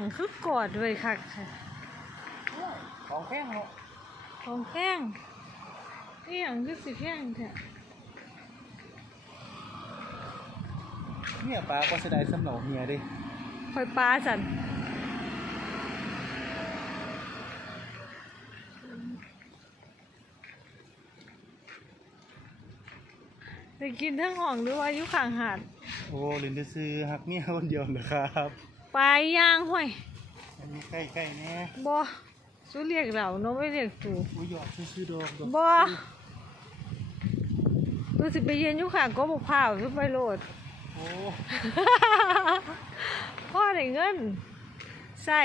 งคือกอดไว้คักค่ะของแพงเนาะของแพงนี่หยังคือสิแพงแท้เนี่ยปลาก็เสียดายสำหรับเมียดิคอยปลาสันไปกินทั้งห้องหรือว่าอยู่ข้างหาด โอ้ลินจะซื้อฮักเมียคนเดียวเหรอครับ ปลาย่างห้วยอันนี้ใกล้ๆแน่บ่สูเรียกเราเนาะไม่เรียกตูอุ้ยหยอดซื้อๆดอกดอกบ่รู้สิไปเย็นอยู่ข้างก็บ่พร้าวคือไปโลดโอ้พ่อได้เงินใส่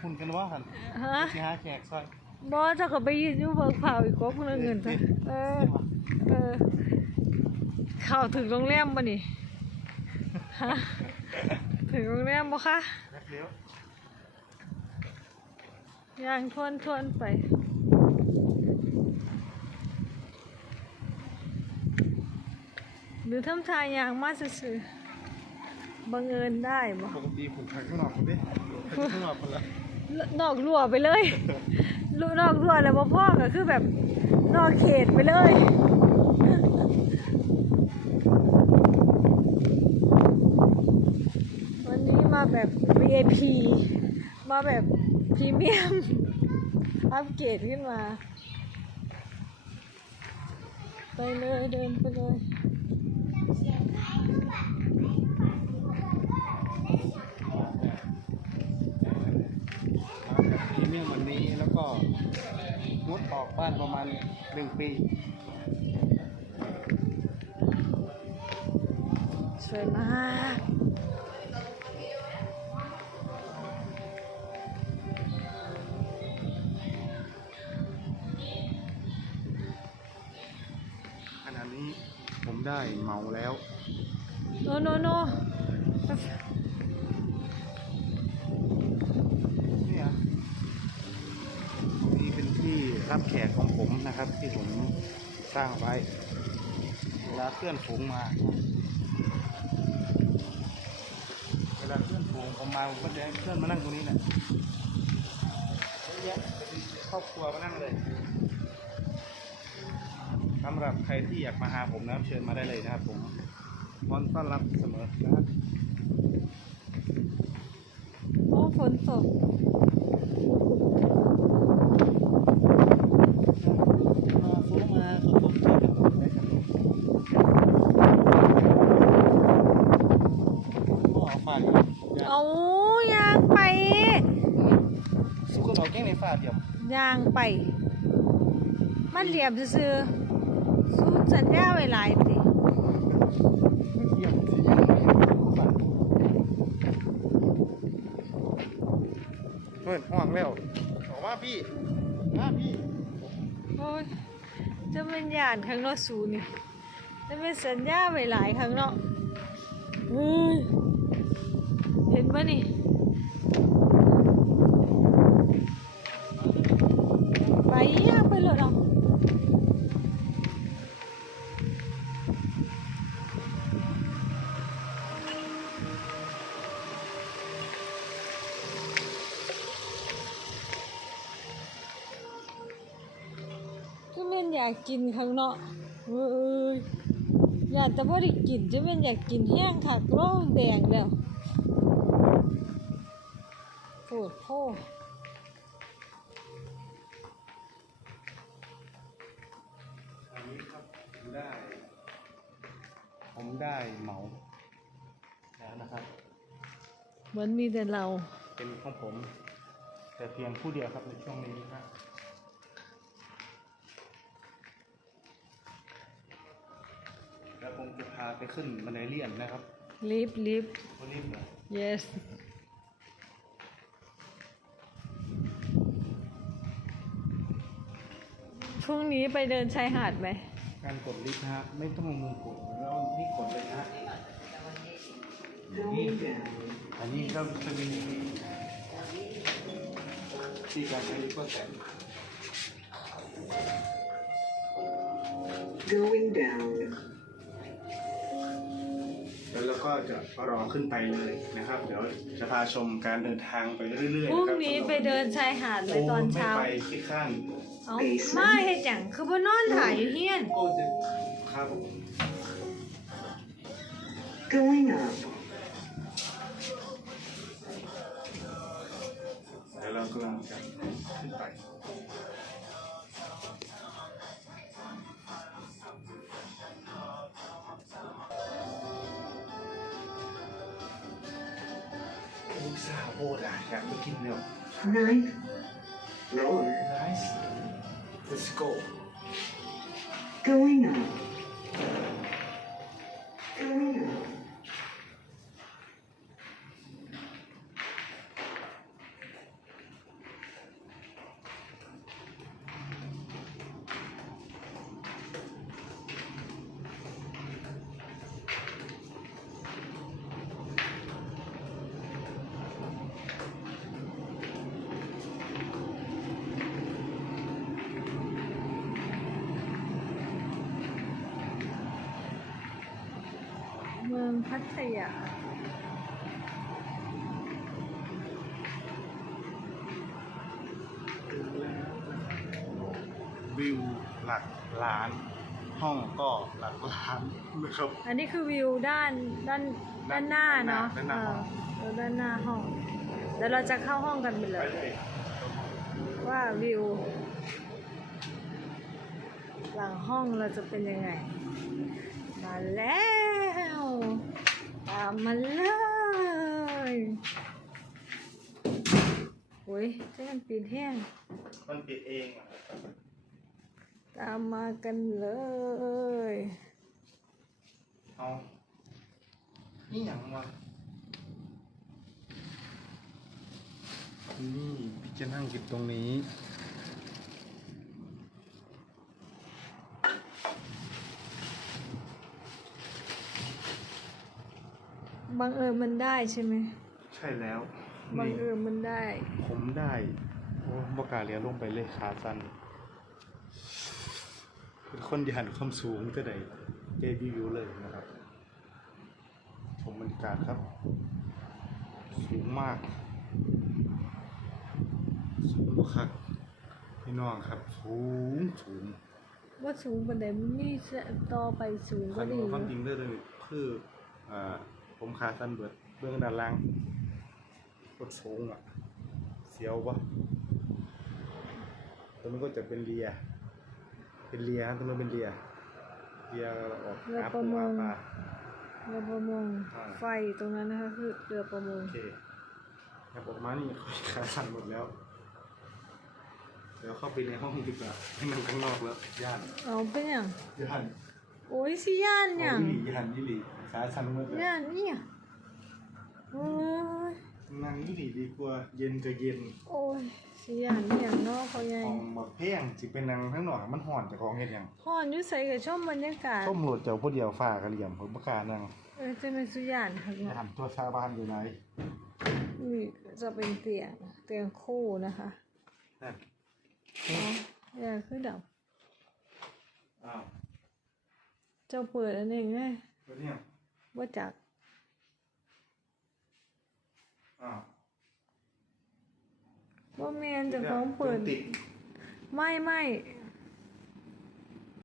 คุณกันว่าหันฮะสิหาแขกซอยบ่เจ้าก็ไปยืนอยู่เบิกพร้าวอีกก็เพิ่นเอาเงินซะเออเออเข้าถึงโรงแรมบ่นี่ฮะ ถึงโรงแรมบ่คะแป๊บเดียวย่างทวนทวนๆไปหรือทำทายอย่างมาซื่อๆบังเอิญได้บ่ปกติผมขายข้างนอกคนดิขายข้างนอกคนละนอกรั่วไปเลยลุนอกรั่วแล้วบ่พ่อก็คือแบบนอกเขตไปเลย วันนี้มาแบบ VIP มาแบบพรีเมียม อัปเกรดขึ้นมา ไปเลยเดินไปเลยพรีเมียมวันนี้แล้วก็งดออกบ้านประมาณหนึ่งปีสวยมาก ได้เหมาแล้ว โนโนโนเนี่ยนี่เป็นที่รับแขกของผมนะครับ ที่ผมสร้างไว้ เวลาเพื่อนฝูงมา เวลาเพื่อนฝูงผมมาผมก็จะให้เพื่อนมานั่งตรงนี้แหละเยอะแยะเป็นครอบครัวมานั่งเลย สำหรับใครที่อยากมาหาผมนะครับเชิญมาได้เลยนะครับผมพร้อมต้อนรับเสมอนะครับโอ้ฝนตกมาฟูมาเขาตกใจกันหมดเลยครับหม้อฟาดอยู่ย่างเอายางไปสู้กันเอาแกงในฟาดเดียวยางไป มันเหลี่ยมซื่อๆ สู้สัญญาไว้หลายติเยี่ยมสิฟาดเฮ้ยห่วงแล้วออกมาพี่มาพี่โอ้ยจะเป็นยานข้างนอกสูนี่จะเป็นสัญญาไว้หลายข้างนอกเฮ้ยเห็นปะนี่ จะเป็นอยากกินข้างนอกเว้ยอยากแต่ว่าได้กินจะเป็นอยากกินแห้งค่ะกล้องแดงแล้วโอ้โหอันนี้ครับผมได้ ผมได้เหมาแล้วนะครับ เหมือนมีแต่เราเป็นของผม แต่เพียงผู้เดียวครับในช่วงนี้ครับ แล้วผมจะพาไปขึ้นบันไดเลื่อนนะครับ ลิฟต์ลิฟต์ วันนี้เหรอ yes พรุ่งนี้ไปเดินชายหาดไหม การกดลิฟต์นะฮะไม่ต้องเอามือกดแล้วนี่กดเลยนะฮะนี่อันนี้ก็จะมีที่การใช้ลิฟต์ก็แต่ Going down. แล้วเราก็ก็จะรอขึ้นไปเลยนะครับ เดี๋ยวจะพาชมการเดินทางไปเรื่อยๆพรุ่งะคบนี้ไปเดินชายหาดเลยตอนเช้าโไม่ไปที่ข้างเอามาเฮ็ดหยังคือบ่นอนถ่ายอยู่เฮียนโอ้จะครับ Going up. เดี๋ยวเรากำลังจะขึ้นไป กสาวโบดอ่ะอยากไปกินเร็ว Ninth floor. nice let's go Going up. มืองพัทยาวิวหลักล้าน ห้องก็หลักล้านนะครับ อันนี้คือวิวด้านด้านด้านหน้าเนาะด้านหน้าห้องเออด้านหน้าห้องเดี๋ยวเราจะเข้าห้องกันไปเลย ว่าวิว หลังห้องเราจะเป็นยังไง มาแล้วตามมาเลยโอ้ยจะมันปีนแห้งมันปิดเองอะตามมากันเลยเอานี่อย่างวะนี่พี่จะนั่งกินตรงนี้ บังเอิญมันได้ใช่ไหมใช่แล้วบังนี่เอิญมันได้ ผมได้โอ้บกล้าเรียนลงไปเลยขาสั้นเป็นคนที่หันความสูงเท่าใดเดบิวต์เลยนะครับชมบรรยากาศครับ สูงมาก สูงคักพี่น้องครับ สูงสูงว่าสูงปันไดมันมีเสต่อไปสูงคก็วามดีความจริงเลยเลยคืออ่า ผมขาสั้นเบิดเบื้องด้านล่างกดสูงอะ เสียวปะตรงนี้ก็จะเป็นเรีย เป็นเรียครับตรงนี้นเป็นเรียเรียออกหาปูหาปลาเรือประมงอ่าไฟตรงนั้นนะคะคือเรือประมงโอเคครับออกมานี่ขาสั่นหมดแล้วเดี๋ยวเข้าไปในห้องดีกว่าให้นั่งข้างนอกแล้วย่านเอาเป็นอย่างย่านโอ้ยสิย่านอย่างโอ้ยย่านนี่หลีขาสั่นหมดแล้วย่านเนี่ยโอ้ยนั่งนี่หลีดีกว่าเย็นก็เย็นโอ้ยสิย่านเนี่ยเนาะเขาใหญ่ห้องบักแพงสิเป็นนางข้างนอกมันห่อนจากของเฮ็ดหยังพ่ออยู่ใส่กับชมบรรยากาศส้มโหลดเจ้าผู้เดียวฟ้ากระเหลี่ยมผมประกล้านั่งเออจะเป็นสุย่านค่ะถามตัวชาวบ้านอยู่ไหนนี่จะเป็นเตียงเตียงคู่นะคะนั่นอ๋ออย่าคือดับอ้าวเจ้าเปิดอันเองไงแล้วเนี่ยว่าจักอ้าวว่าแมนเจะของเปิด ติด ไม่ไม่